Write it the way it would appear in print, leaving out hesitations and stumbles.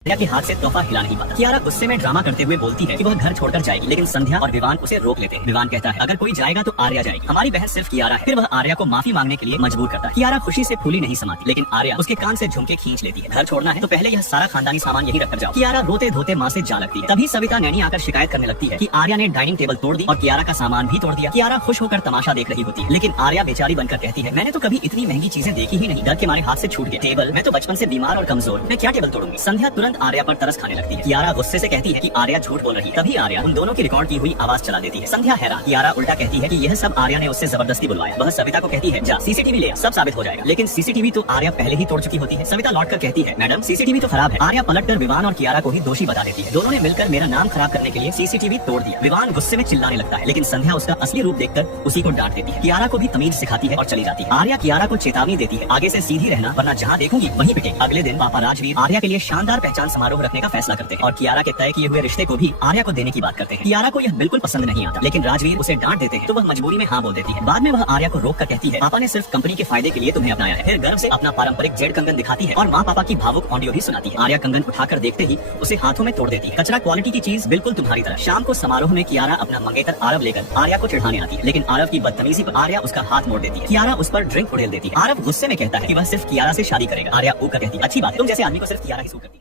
संध्या के हाथ से तोहफा हिला नहीं पाता। कियारा गुस्से में ड्रामा करते हुए बोलती है कि वह घर छोड़कर जाएगी, लेकिन संध्या और विवान उसे रोक लेते हैं। विवान कहता है अगर कोई जाएगा तो आर्या जाएगी, हमारी बहन सिर्फ कियारा है। फिर वह आर्या को माफी मांगने के लिए मजबूर करता है। कियारा खुशी से फूली नहीं समाती, लेकिन आर्या उसके कान से झुमके खींच लेती है। घर छोड़ना है तो पहले यह सारा खानदानी सामान यही रखकर जाओ। कियारा रोते धोते माँ से जा लगती है। तभी सविता नैनी आकर शिकायत करने लगती है कि आर्या ने डाइनिंग टेबल तोड़ दी और कियारा का सामान भी तोड़ दिया। कियारा खुश होकर तमाशा देख रही होती है, लेकिन आर्या बेचारी बनकर कहती है मैंने तो कभी इतनी महंगी चीजें देखी ही नहीं, डर के मारे हाथ से छूट गया। टेबल, मैं तो बचपन से बीमार और कमजोर, मैं क्या टेबल तोड़ूंगी। संध्या तुरंत आर्या पर तरस खाने लगती है। कियारा गुस्से से कहती है कि आर्या झूठ बोल रही है। तभी आर्या उन दोनों की रिकॉर्ड की हुई आवाज चला देती है। संध्या हैरान। कियारा उल्टा कहती है कि यह सब आर्या ने उससे जबरदस्ती बुलवाया। वह सविता को कहती है जा सीसीटीवी ले, सब साबित हो जाएगा। लेकिन सीसीटीवी तो आर्या पहले ही तोड़ चुकी होती है। सविता लौटकर कहती है मैडम सीसीटीवी तो खराब है। आर्या पलटकर विवान और कियारा को ही दोषी बता देती है। दोनों ने मिलकर मेरा नाम खराब करने के लिए सीसीटीवी तोड़ दिया। विवान गुस्से में चिल्लाने लगता है, लेकिन संध्या उसका असली रूप देखकर उसी को डांट देती है। कियारा को भी तमीज सिखाती है और चली जाती है। आर्या कियारा को चेतावनी देती है आगे से सीधी रहना, वरना जहाँ देखूंगी वहीं पिटेगी। अगले दिन पापा राजवीर आर्या के लिए शानदार पहचान समारोह रखने का फैसला करते हैं और कियारा के तय किए हुए रिश्ते को भी आर्या को देने की बात करते हैं। कियारा को यह बिल्कुल पसंद नहीं आता, लेकिन राजवीर उसे डांट देते हैं तो वह मजबूरी में हाँ बोल देती है। बाद में वह आर्या को रोक कर कहती है पापा ने सिर्फ कंपनी के फायदे के लिए तुम्हें अपनाया है। फिर गर्व से अपना पारंपरिक जेड कंगन दिखाती है और माँ पापा की भावुक ऑडियो भी सुनाती है। आर्या कंगन उठाकर देखते ही उसे हाथों में तोड़ देती है। कचरा क्वालिटी की चीज बिल्कुल तुम्हारी तरह। शाम को समारोह में कियारा अपना मंगेतर आरव लेकर आर्या को चिढ़ाने आती है, लेकिन आरव की बदतमीजी पर आर्या उसका हाथ मोड़ देती है। कियारा उस पर ड्रिंक उड़ेल देती है। आरव गुस्से में कहता है कि वह सिर्फ कियारा से शादी करेगा। आर्या ऊपर कहती है अच्छी बात है, तुम जैसे आदमी को सिर्फ कियारा ही सूट करती है।